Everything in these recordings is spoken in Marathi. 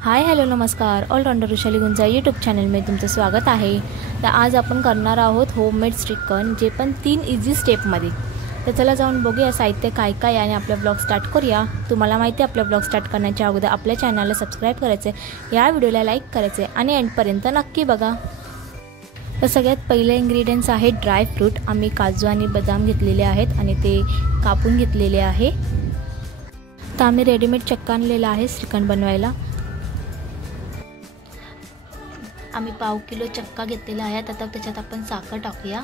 हाय हॅलो नमस्कार. ऑलराउंडर वृषाली गुंजा यूट्यूब चॅनलमध्ये तुमचं स्वागत आहे. तर आज आपण करणार आहोत होममेड श्रीखंड, जे पण 3 इझी स्टेपमध्ये. तर चला जाऊन बघूया साहित्य काय काय आणि आपला ब्लॉग स्टार्ट करूया. तुम्हाला माहिती आहे आपला ब्लॉग स्टार्ट करण्याच्या अगोदर आपल्या चॅनलला सबस्क्राईब करायचं आहे, या व्हिडिओला लाईक करायचं आहे आणि एंडपर्यंत नक्की बघा. तर सगळ्यात पहिले इन्ग्रेडियंट्स आहे ड्रायफ्रूट. आम्ही काजू आणि बदाम घेतलेले आहेत आणि ते कापून घेतलेले आहे. तर आम्ही रेडीमेड चक्का आणलेला आहे श्रीखंड बनवायला. आम्ही पाव किलो चक्का घेतलेला आहे. आता त्याच्यात आपण साखर टाकूया.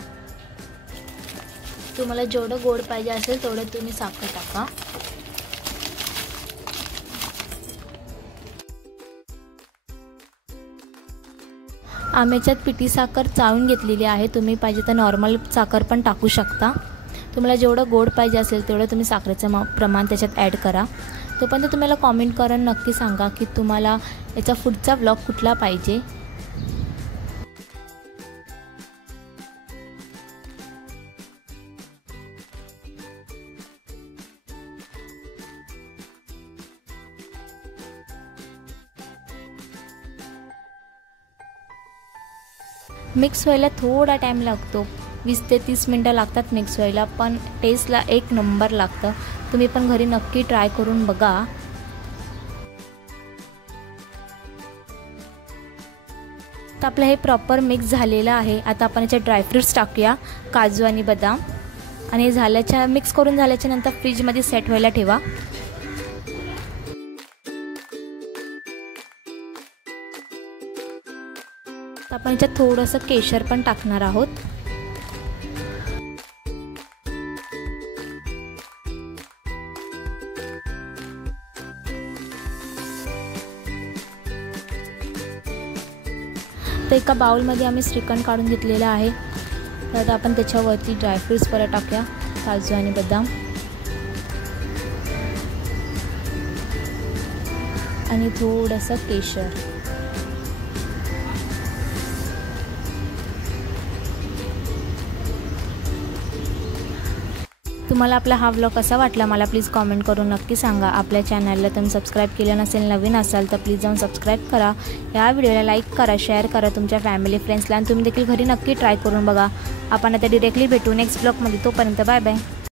तुम्हाला जेवढं गोड पाहिजे असेल तेवढं तुम्ही साखर टाका. आम्ही याच्यात पिठी साखर चाळून घेतलेली आहे. तुम्ही पाहिजे तर नॉर्मल साखर पण टाकू शकता. तुम्हाला जेवढं गोड पाहिजे असेल तेवढं तुम्ही साखरेचं प्रमाण त्याच्यात ॲड करा. तोपर्यंत तुम्हाला कॉमेंट करून नक्की सांगा की तुम्हाला याचा पुढचा व्लॉग कुठला पाहिजे. मिक्स व्हायला थोडा टाईम लागतो, 20 ते 30 मिनटं लागतात मिक्स व्हायला, पण टेस्टला एक नंबर लागतं. तुम्ही पण घरी नक्की ट्राय करून बघा. तर आपलं हे प्रॉपर मिक्स झालेलं आहे. आता आपण याच्यात ड्रायफ्रूट्स टाकूया, काजू आणि बदाम, आणि मिक्स करून झाल्याच्या नंतर फ्रीजमध्ये सेट व्हायला ठेवा. आपण याच्यात थोडंसं केशर पण टाकणार आहोत. तर एका बाउलमध्ये आम्ही श्रीखंड काढून घेतलेला आहे. तर आता आपण त्याच्यावरती ड्रायफ्रूट्स परत टाकूया, काजू आणि बदाम, आणि थोडंसं केशर. तुम्हाला आपला हा व्लॉग कसा वाटला मला प्लीज कॉमेंट करून नक्की सांगा. आपल्या चॅनलला तुम्ही सबस्क्राईब केलं नसेल, नवीन असाल तर प्लीज जाऊन सबस्क्राईब करा. या व्हिडिओला लाईक करा, शेअर करा तुमच्या फॅमिली फ्रेंड्सला, आणि तुम्ही देखील घरी नक्की ट्राय करून बघा. आपण आता डिरेक्टली भेटू नेक्स्ट ब्लॉगमध्ये. तोपर्यंत बाय बाय.